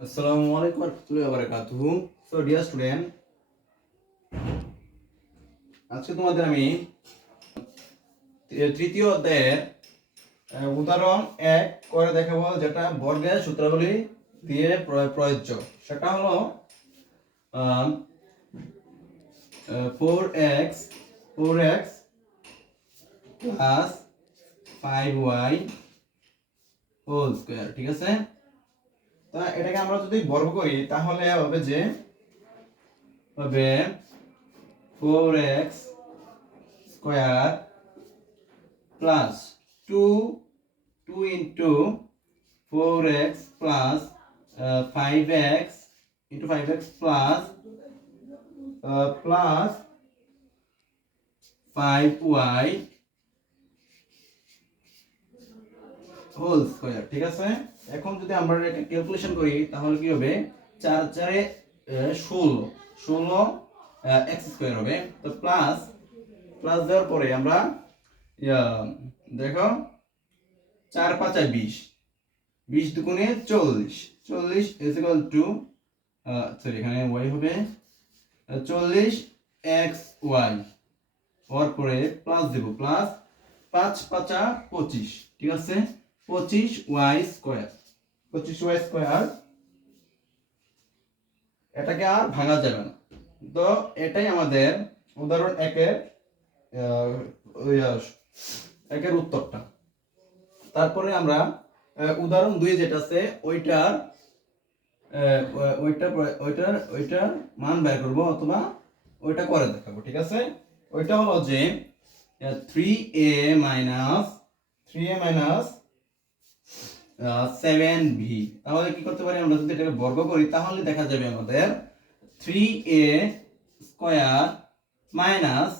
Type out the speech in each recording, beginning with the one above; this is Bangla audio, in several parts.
Assalamualaikum warahmatullahi wabarakatuh. So dear student, আজকে তোমাদের আমি তৃতীয় অধ্যায়ের উদাহরণ 1 করে দেখাবো, যেটা বর্গের সূত্রাবলী দিয়ে প্রযোজ্য। সেটা হলো 4x plus 5y whole square. ঠিক আছে, তো এটাকে আমরা যদি বর্গ করি তাহলে হবে যে 4x square plus 2 into 4x plus 5x into 5x plus 5y whole square. ঠিক আছে, এখন যদি আমরা এটা ক্যালকুলেশন করি তাহলে কি হবে, 4 4 16 x স্কয়ার হবে। তো প্লাস দেওয়ার পরে আমরা দেখো 4 5 20, 20 দুগুণে 40 is equal to সরি এখানে y হবে 40 xy, ওর পরে প্লাস দেব, প্লাস 5 5 25। ঠিক আছে, 25y স্কয়ার, 25y স্কয়ার। এটাকে আর ভাঙা যাবে না। তো এটাই আমাদের উদাহরণ 1 এর উত্তরটা। তারপরে আমরা উদাহরণ 2 যেটা আছে ওইটার মান বের করব অথবা ওইটা করে দেখাবো। ঠিক আছে, ওইটা হলো যে 3a minus 7b। তাহলে কি করতে পারি, আমরা যদি এটাকে বর্গ করি তাহলে দেখা যাবে আমাদের 3a square minus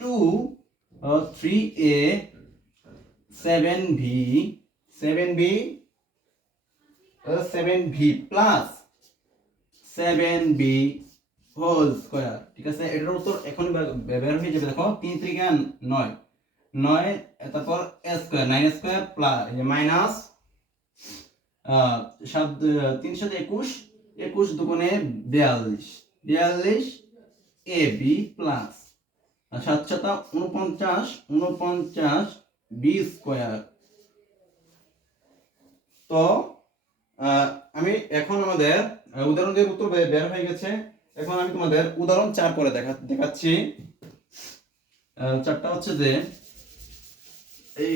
2 3a 7b plus 7b whole square. ঠিক আছে, এটার উত্তর এখন বের হয়ে যাবে। দেখো 3 3 9 9, তারপর a square 9 square plus minus 3 7 21, 21 দুগুণে 42 ab প্লাস 7 7 49 b স্কয়ার। তো আমি এখন আমাদের উদাহরণ দিয়ে উত্তর বের হয়ে গেছে। এখন আমি তোমাদের উদাহরণ 4 করে দেখাচ্ছি। 4টা হচ্ছে যে এই